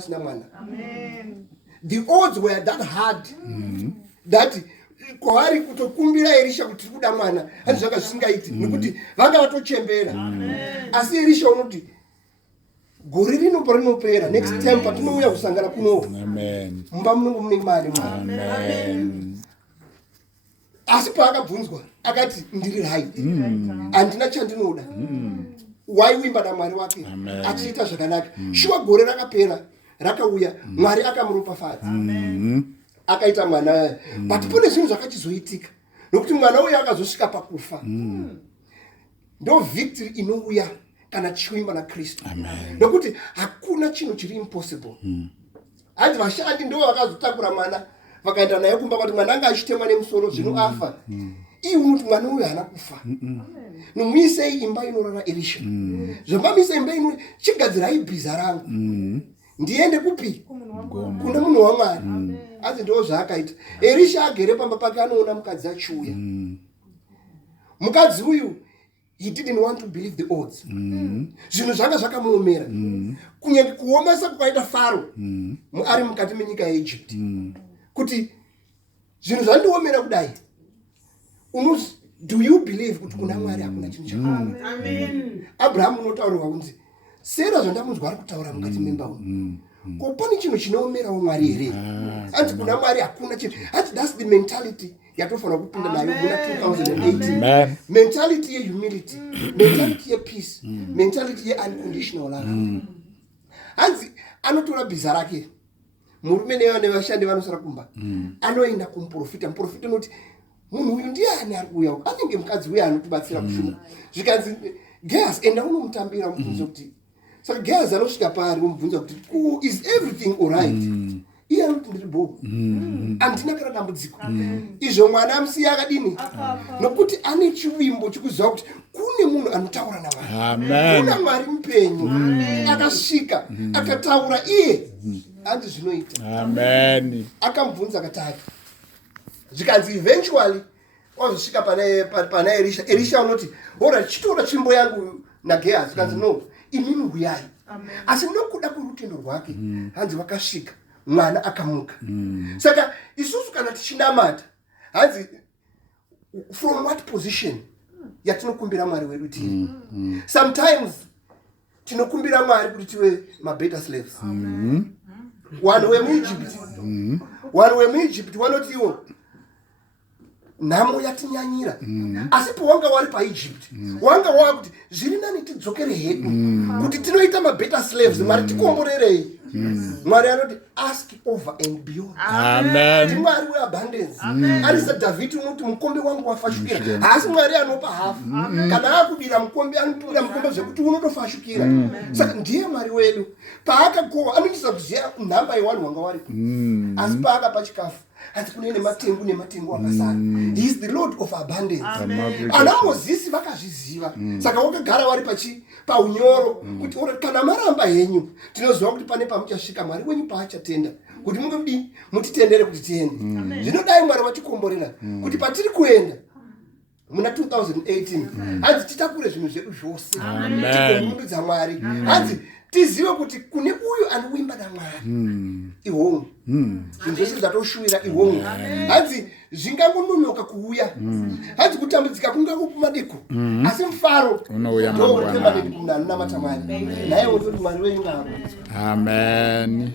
Amen. The odds were that hard that kwaari kutokumbira Elisha kuti kuda mwana hanzi zvanga zvisingaiti nekuti vanga vatochembera. Asi Elisha unoti gore rino parinopera next time patinouya kusangana kuno mumba munenge mune mari mwana. Asi paakabvunzwa akati ndiri right handina chandinoda. Waiwimba namwari wake achiita zvakanaka. Shuwa gore rakapera rakauya mwari akamuropafadza akaita mwana. But pane zvinhu zvakachizoitika nokuti mwana uyu akazosvika pakufa. Ndo victory inouya kana tichiwimba naKristu nokuti hakuna chinhu chiri impossible. Hanzi vashandi ndo vakazotakura mwana vakaenda naye kumba kuti mwana anga achitemwa nemusoro zvino afa. Iye unoti mwana uyu haana kufa. Nomuisei imba inorara Elisha. Zvamamisa imba ino chigadzirai bhiza rangu. Ndiende kupi? Kuna munhu waMwari. Asi ndo zvaakaita. Elisha agere pamba pake anoona mukadzi achiuya. Mukadzi uyu he didn't want to believe the odds. Zvinhu zvanga zvakamuomera. Kunyange kuomesa kukaita Faro ari mukati menyika yeEgypt. Kuti zvinhu zvandiomera kudai. Do you believe kuti kuna Mwari hakuna chinhu chakaipa? Amen. Abraham unotaurwa kunzi Sera zvandamunzwa ari kutaura mukati memba umu. Ko pane chinhu chinoomerawo Mwari here? Anti kuna Mwari hakuna chinhu. That's the mentality yatofanira kupinda nayo muna 2018. Mentality ye humility, mentality ye peace, mentality ye unconditional love. Hanzi anotora bhiza rake. Murume nevashandi vanosara kumba. Anoenda kumuprofita. Muprofita unoti munhu uyu ndiani ari kuuya uku? Anenge mukadzi uya anotibatsira kushuma. Zvikanzi Gehazi enda unomutambira umubvunze kuti saka Gehazi anosvika paari umubvunza kuti is everything alright? Iye anoti ndiri bofu. Handina kana dambudziko. Izvo mwana amusiya akadini? Nokuti ane chivimbo chikuziva kuti kune munhu anotaura naMwari. Kuna Mwari mupenyu. Akasvika akataura iye. Handi zvinoita. Akamubvunza akatatu. Zvikanzi eventually wazosvika pana Elisha. Elisha unoti ora chitora tsvimbo yangu naGehazi. Zvikanzi no, imini uyai. Asi nokuda kurutendo rwake hanzi vakasvika mwana akamuka. Saka isusu kana tichinamata hanzi from what position yatinokumbira Mwari wedu tiri. Sometimes tinokumbira Mwari kuti tive mabeta slaves. Vanhu vemuEgypt vanoti iwo nhamo yatinyanyira. Asi pawanga wari paEgypt wanga wakuti zviri nani tidzokere hedu kuti tinoita mabeta slaves. Mwari tikomborerei. Mwari anoti ask over and beyond. Mwari weabundance. Arisa David unoti mukombe wangu wafashukira. Asi Mwari anopa hafu. Kana akudira mukombe anotira mukombe zvekuti unotofashukira. Saka ndiye Mwari wedu. Paakakohwa anochisa kuziya nhamba yevanhu vanga varipo. Asi paakapa chikafu hati kune nematengu akasara. He is the Lord of abundance. Ana Mozisi vakazviziva. Saka wakagara vari paunyoro kuti kana maramba henyu tinoziva kuti pane pamuchasvika Mwari wenyu paachatenda kuti mungodi mutitendere kuti tiende. Zvinodai Mwari vatikomborera kuti patiri kuenda muna 2018 hanzi titakure zvinhu zvedu zvose tikomumbidza Mwari. Hanzi tizive kuti kune uyu anowimba naMwari ihomwe. Zvinhu zvese zvatoshuvira ihomwe. Hanzi zvingangononoka kuuya. Hanzi kutambudzika kungako kumadeko. Asi mufaro ndo permanent kumuna namata Mwari. Naye kuti Mwari wenyu ngaabudiswe. Amen.